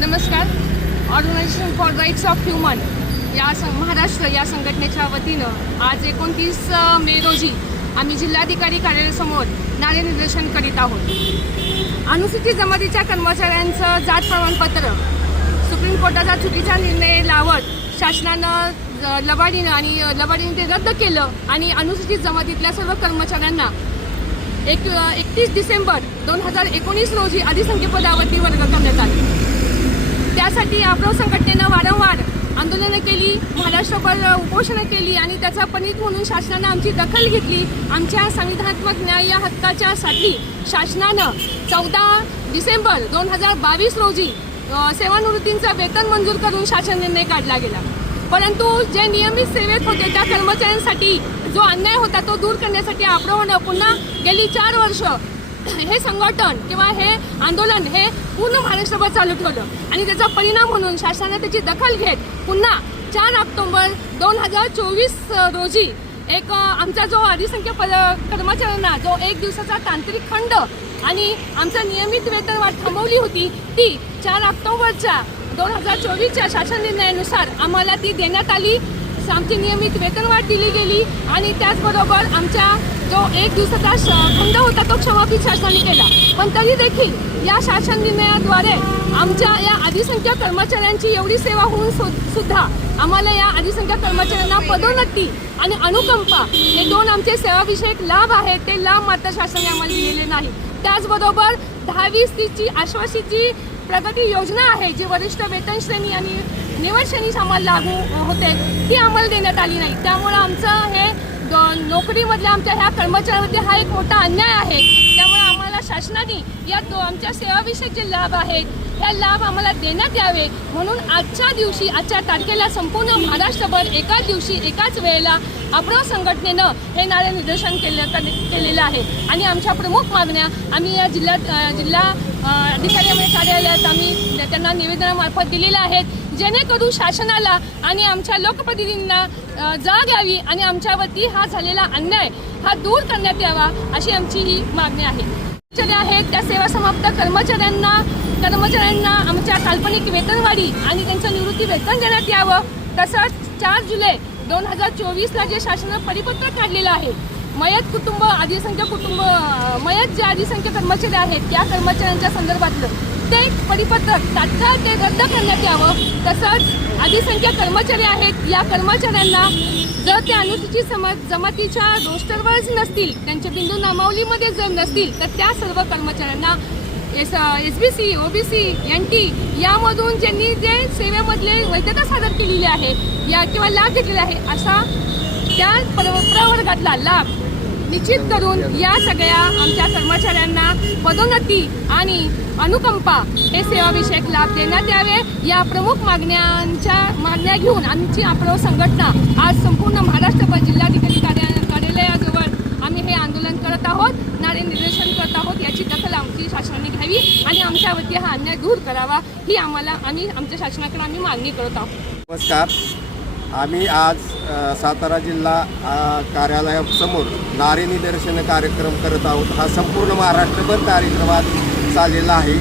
नमस्कार. Organisation for rights of human या सं महाराष्ट्र या संघटनेच्या वतीनं आज एकोणतीस मे रोजी आम्ही जिल्हाधिकारी कार्यालयासमोर नाणे निदर्शन करीत आहोत. अनुसूचित जमातीच्या कर्मचाऱ्यांचं जात प्रमाणपत्र. सुप्रीम कोर्टाचा चुकीचा निर्णय लावत शासनानं लबाडीनं आणि लबाडीनं ते रद्द केलं आणि अनुसूचित जमातीतल्या सर्व कर्मचाऱ्यांना एक एकतीस डिसेंबर दोन हजार एकोणीस रोजी अधिसंख्य पदावरती वर्ग करण्यात आले. त्यासाठी आपलं संघटनेनं वारंवार आंदोलनं केली महाराष्ट्रभर उपोषणं केली आणि त्याचा पनीत म्हणून शासनानं आमची दखल घेतली. आमच्या संविधानात्मक न्याय या हक्काच्यासाठी शासनानं चौदा डिसेंबर दोन हजार बावीस रोजी सेवानिवृत्तींचं वेतन मंजूर करून शासन निर्णय काढला गेला. परंतु जे नियमित सेवेत होते त्या कर्मचाऱ्यांसाठी जो अन्याय होता तो दूर करण्यासाठी आपण पुन्हा गेली चार वर्ष हे संघटन किंवा हे आंदोलन हे पूर्ण महाराष्ट्रभर चालू ठेवलं. आणि त्याचा परिणाम म्हणून शासनाने त्याची दखल घेत पुन्हा चार ऑक्टोबर दोन हजार चोवीस रोजी एक आमचा जो अधिसंख्य पद कर्मचाऱ्यांना जो एक दिवसाचा तांत्रिक खंड आणि आमचा नियमित वेतनवाढ थांबवली होती ती चार ऑक्टोबरच्या दोन हजार चोवीसच्या शासन निर्णयानुसार आम्हाला ती देण्यात आली. आमची नियमित वेतनवाढ दिली गेली आणि त्याचबरोबर आमच्या जो एक दिवसाचा खंड होता तो क्षमापित शासनाने केला. पण तरी देखील या शासन निर्णयाद्वारे आमच्या या अधिसंख्या कर्मचाऱ्यांची एवढी सेवा होऊन सु- सुद्धा आम्हाला या अधिसंख्या कर्मचाऱ्यांना पदोन्नती आणि अनुकंपा हे दोन आमचे सेवाविषयक लाभ आहेत ते लाभ मात्र शासनाने आम्हाला दिलेले नाही त्याचबरोबर दहावी तीची आश्वासीची प्रगती योजना आहे जी वरिष्ठ वेतन श्रेणी आणि निवड श्रेणी आम्हाला लागू होते ती आम्हाला देण्यात आली नाही. त्यामुळं आमचं हे नोकरीमधल्या आमच्या ह्या कर्मचाऱ्यांवरती हा एक मोठा अन्याय आहे. त्यामुळे शासनाने या दो आमच्या सेवाविषयक जे लाभ आहेत. हे लाभ आम्हाला देण्यात यावे. म्हणून आजच्या दिवशी आजच्या तारखेला संपूर्ण महाराष्ट्रभर एकाच दिवशी एकाच वेळेला अप्रो संघटनेनं हे नारे निदर्शन केलं केलेलं आहे. आणि आमच्या प्रमुख मागण्या आम्ही या जिल्ह्यात जिल्हा अधिकारी कार्यालयात आम्ही त्यांना निवेदनामार्फत दिलेल्या आहेत जेणेकरून शासनाला आणि आमच्या लोकप्रतिनिधींना जाग यावी आणि आमच्यावरती हा झालेला अन्याय हा दूर करण्यात यावा अशी आमची ही मागणी आहे. कर्मचारी आहेत त्या सेवा समाप्त कर्मचाऱ्यांना कर्मचाऱ्यांना आमच्या काल्पनिक वेतनवाढी आणि त्यांचं निवृत्ती वेतन देण्यात यावं. तसंच चार जुलै दोन हजार चोवीसला जे शासनानं परिपत्रक काढलेलं आहे मयत कुटुंब आदिसंख्य कुटुंब मयत जे आदिसंख्य कर्मचारी आहेत त्या कर्मचाऱ्यांच्या संदर्भातलं ते परिपत्रक तात्काळ ते रद्द करण्यात यावं. तसंच आदिसंख्य कर्मचारी आहेत या कर्मचाऱ्यांना जर त्या अनुसूचित समा जमातीच्या रोस्टरवरच नसतील त्यांच्या बिंदू नामावलीमध्ये जर नसतील तर त्या सर्व कर्मचाऱ्यांना S S B C O B C N T यामधून ज्यांनी जे सेवेमधले वैधता सादर केलेली आहे या किंवा लाभ घेतलेला आहे असा त्या प्र- प्रवर्गातला लाभ निश्चित करून या सगळ्या आमच्या कर्मचाऱ्यांना पदोन्नती आणि अनुकंपा हे सेवाविषयक लाभ देण्यात यावे. या प्रमुख मागण्यांच्या मागण्या घेऊन आमची आपलं संघटना आज संपूर्ण महाराष्ट्रभर जिल्हाधिकारी कार्या कार्यालयाजवळ आम्ही हे आंदोलन करत आहोत. नारे निदर्शन करत आहोत. याची दखल आमची शासनाने घ्यावी आणि आमच्यावरती हा अन्याय दूर करावा. ही आम्हाला आम्ही आमच्या शासनाकडे आम्ही मागणी करत आहोत. नमस्कार. आम्ही आज सातारा जिल्हा कार्यालयासमोर नारे निदर्शन कार्यक्रम करत आहोत. हा संपूर्ण महाराष्ट्रभर कार्यक्रमात चाललेला आहे.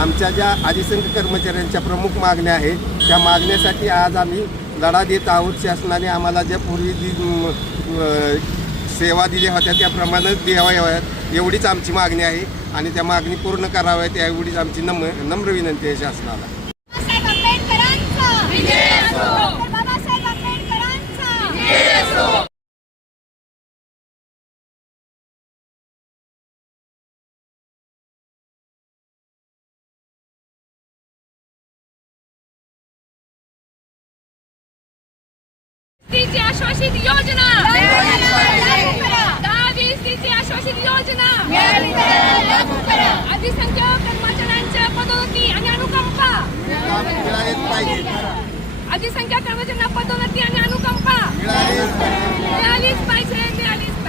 आमच्या ज्या अधिसंख्य कर्मचाऱ्यांच्या प्रमुख मागण्या आहेत त्या मागण्यासाठी आज आम्ही लढा देत आहोत. शासनाने आम्हाला ज्या पूर्वी जी सेवा दिल्या होत्या त्याप्रमाणेच द्याव्यात एवढीच आमची मागणी आहे आणि त्या मागणी पूर्ण कराव्यात एवढीच आमची नम्र नम्र विनंती आहे शासनाला. आश्वासित योजना. दहा वीस तीची आश्वासित योजना. अधिसंख्याक कर्मचाऱ्यांच्या पदोन्नती आणि अनुकंपा. अधिसंख्याक कर्मचाऱ्यांना पदोन्नती आणि अनुकंपा. मिळालीच पाहिजे मिळालीच